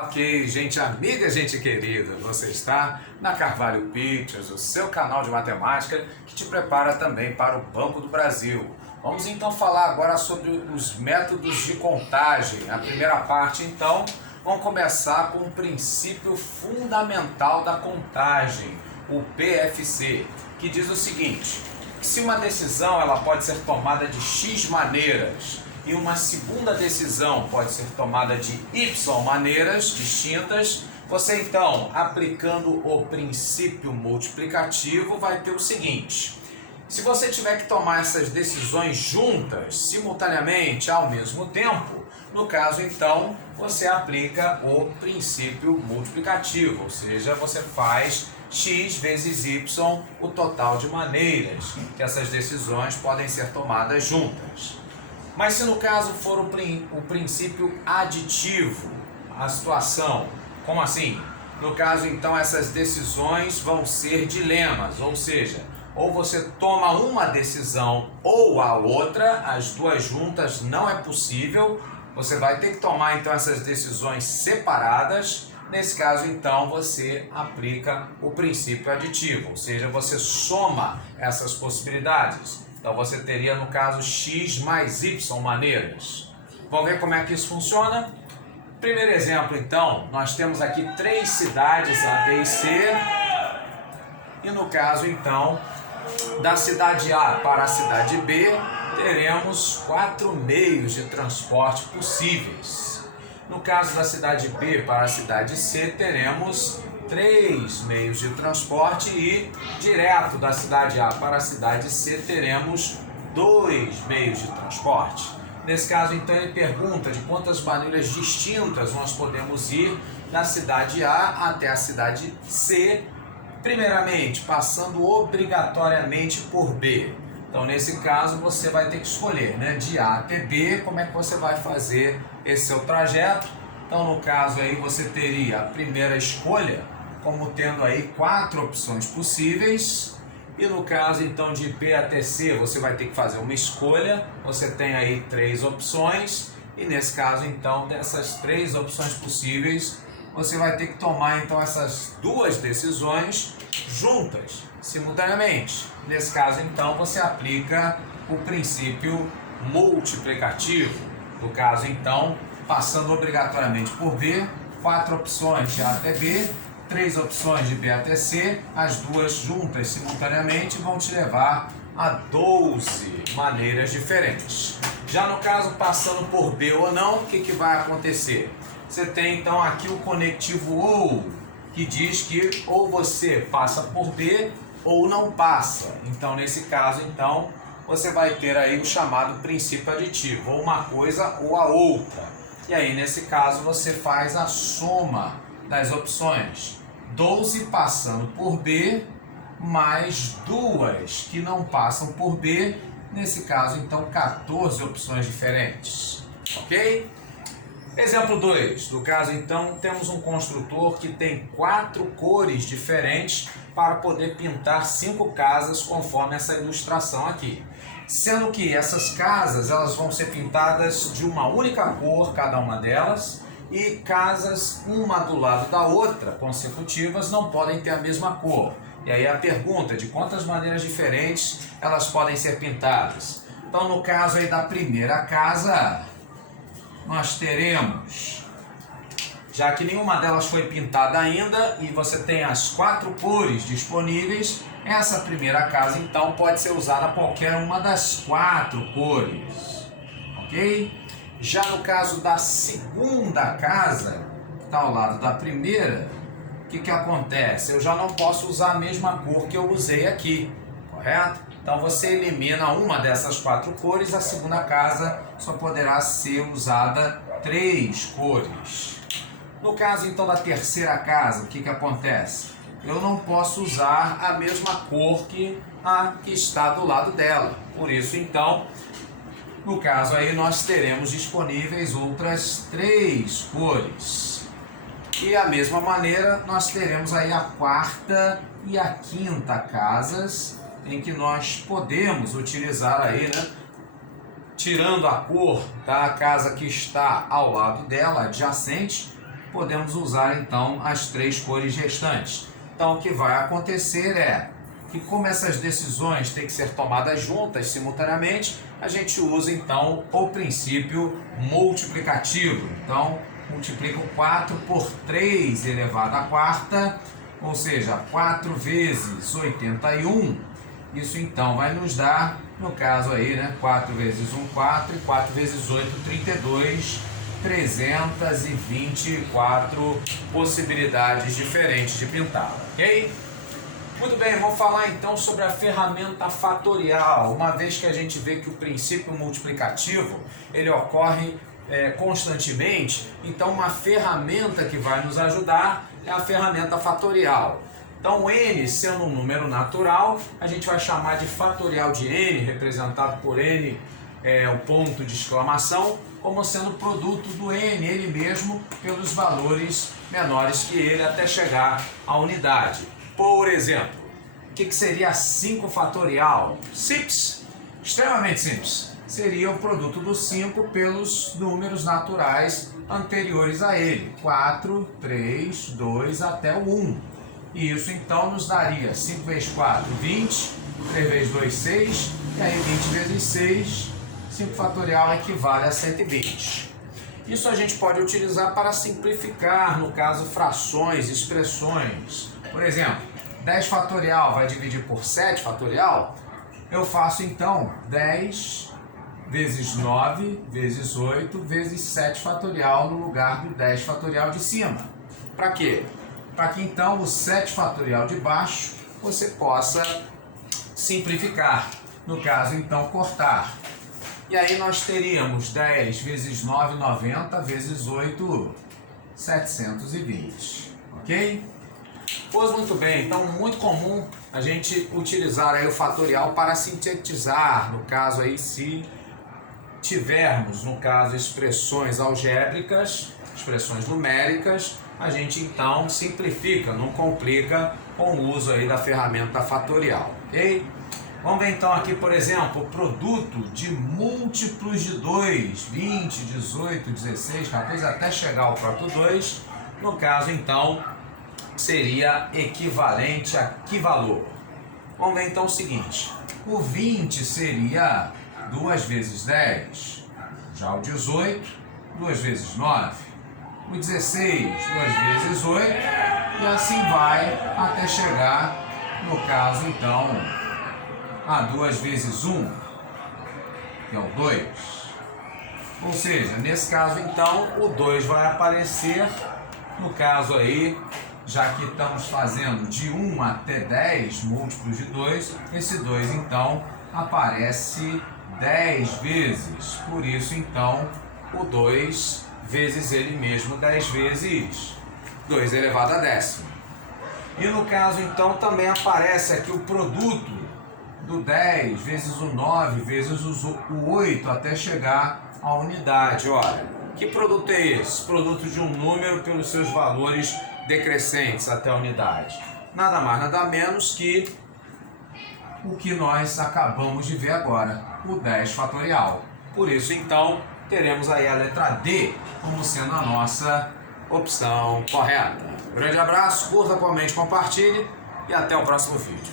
Ok, gente amiga, gente querida, você está na Carvalho Pictures, o seu canal de matemática que te prepara também para o Banco do Brasil. Vamos então falar agora sobre os métodos de contagem. A primeira parte então, vamos começar com o princípio fundamental da contagem, o PFC, que diz o seguinte: que se uma decisão ela pode ser tomada de X maneiras, e uma segunda decisão pode ser tomada de Y maneiras distintas, você então, aplicando o princípio multiplicativo, vai ter o seguinte: se você tiver que tomar essas decisões juntas, simultaneamente, ao mesmo tempo, no caso então, você aplica o princípio multiplicativo, ou seja, você faz x vezes y, o total de maneiras que essas decisões podem ser tomadas juntas. Mas se no caso for o princípio aditivo, a situação, como assim? No caso então essas decisões vão ser dilemas, ou seja, ou você toma uma decisão ou a outra, as duas juntas não é possível, você vai ter que tomar então essas decisões separadas. Nesse caso então você aplica o princípio aditivo, ou seja, você soma essas possibilidades. Então você teria no caso x mais y maneiras. Vamos ver como é que isso funciona? Primeiro exemplo então, nós temos aqui 3 cidades A, B e C. E no caso então, da cidade A para a cidade B, teremos 4 meios de transporte possíveis. No caso da cidade B para a cidade C, teremos 3 meios de transporte e direto da cidade A para a cidade C teremos 2 meios de transporte. Nesse caso, então, ele pergunta de quantas maneiras distintas nós podemos ir da cidade A até a cidade C, primeiramente passando obrigatoriamente por B. Então, nesse caso, você vai ter que escolher, né, de A até B, como é que você vai fazer esse seu trajeto. Então, no caso aí, você teria a primeira escolha como tendo aí 4 opções possíveis, e no caso então de B até C você vai ter que fazer uma escolha, você tem aí 3 opções, e nesse caso então dessas 3 opções possíveis, você vai ter que tomar então essas 2 decisões juntas, simultaneamente. Nesse caso então você aplica o princípio multiplicativo, no caso então, passando obrigatoriamente por B, 4 opções de A até B, 3 opções de B até C, as duas juntas simultaneamente vão te levar a 12 maneiras diferentes. Já no caso, passando por B ou não, o que vai acontecer? Você tem então aqui o conectivo OU, que diz que ou você passa por B ou não passa. Então, nesse caso, então, você vai ter aí o chamado princípio aditivo, ou uma coisa ou a outra. E aí, nesse caso, você faz a soma das opções. 12 passando por B, mais 2 que não passam por B, nesse caso então 14 opções diferentes, ok? Exemplo 2, no caso então temos um construtor que tem 4 cores diferentes para poder pintar 5 casas conforme essa ilustração aqui. Sendo que essas casas elas vão ser pintadas de uma única cor, cada uma delas, e casas uma do lado da outra, consecutivas, não podem ter a mesma cor. E aí a pergunta de quantas maneiras diferentes elas podem ser pintadas. Então, no caso aí da primeira casa, nós teremos, já que nenhuma delas foi pintada ainda e você tem as 4 cores disponíveis, essa primeira casa então pode ser usada qualquer uma das 4 cores, ok? Já no caso da segunda casa, que está ao lado da primeira, o que acontece? Eu já não posso usar a mesma cor que eu usei aqui, correto? Então você elimina uma dessas 4 cores, a segunda casa só poderá ser usada 3 cores. No caso então da terceira casa, o que acontece? Eu não posso usar a mesma cor que a que está do lado dela, por isso então, no caso aí nós teremos disponíveis outras 3 cores. E a mesma maneira nós teremos aí a quarta e a quinta casas em que nós podemos utilizar aí, né, tirando a cor da casa que está ao lado dela, adjacente, podemos usar então as 3 cores restantes. Então o que vai acontecer é que, como essas decisões têm que ser tomadas juntas simultaneamente, a gente usa então o princípio multiplicativo. Então multiplico 4 por 3 elevado à quarta, ou seja, 4 vezes 81. Isso então vai nos dar, no caso aí, né, 4 vezes 1, 4, e 4 vezes 8, 32, 324 possibilidades diferentes de pintá-la, ok? Muito bem, vamos falar então sobre a ferramenta fatorial, uma vez que a gente vê que o princípio multiplicativo ele ocorre constantemente, então uma ferramenta que vai nos ajudar é a ferramenta fatorial. Então n sendo um número natural, a gente vai chamar de fatorial de n, representado por n, o ponto de exclamação, como sendo o produto do n, ele mesmo, pelos valores menores que ele até chegar à unidade. Por exemplo, o que seria 5 fatorial? Simples, extremamente simples. Seria o produto do 5 pelos números naturais anteriores a ele. 4, 3, 2 até o 1. E isso então nos daria 5 vezes 4, 20, 3 vezes 2, 6, e aí 20 vezes 6, 5 fatorial equivale a 120. Isso a gente pode utilizar para simplificar, no caso, frações, expressões. Por exemplo, 10 fatorial vai dividir por 7 fatorial, eu faço então 10 vezes 9 vezes 8 vezes 7 fatorial no lugar do 10 fatorial de cima. Para quê? Para que então o 7 fatorial de baixo você possa simplificar, no caso então cortar. E aí nós teríamos 10 vezes 9, 90, vezes 8, 720, ok? Pois muito bem, então muito comum a gente utilizar aí o fatorial para sintetizar, no caso aí se tivermos, no caso, expressões algébricas, expressões numéricas, a gente então simplifica, não complica com o uso aí da ferramenta fatorial, ok? Vamos ver então aqui, por exemplo, o produto de múltiplos de 2, 20, 18, 16, 14, até chegar ao próprio 2, no caso então seria equivalente a que valor? Vamos ver então o seguinte, o 20 seria 2 vezes 10, já o 18, 2 vezes 9, o 16, 2 vezes 8, e assim vai até chegar, no caso então, a 2 vezes 1, que é o 2. Ou seja, nesse caso então, o 2 vai aparecer, no caso aí, já que estamos fazendo de 1 até 10 múltiplos de 2, esse 2 então aparece 10 vezes, por isso então o 2 vezes ele mesmo 10 vezes 2 elevado a décimo. E no caso então também aparece aqui o produto do 10 vezes o 9 vezes o 8 até chegar à unidade. Olha, que produto é esse? Produto de um número pelos seus valores decrescentes até a unidade. Nada mais, nada menos que o que nós acabamos de ver agora, o 10 fatorial. Por isso, então, teremos aí a letra D como sendo a nossa opção correta. Grande abraço, curta, comente, compartilhe e até o próximo vídeo.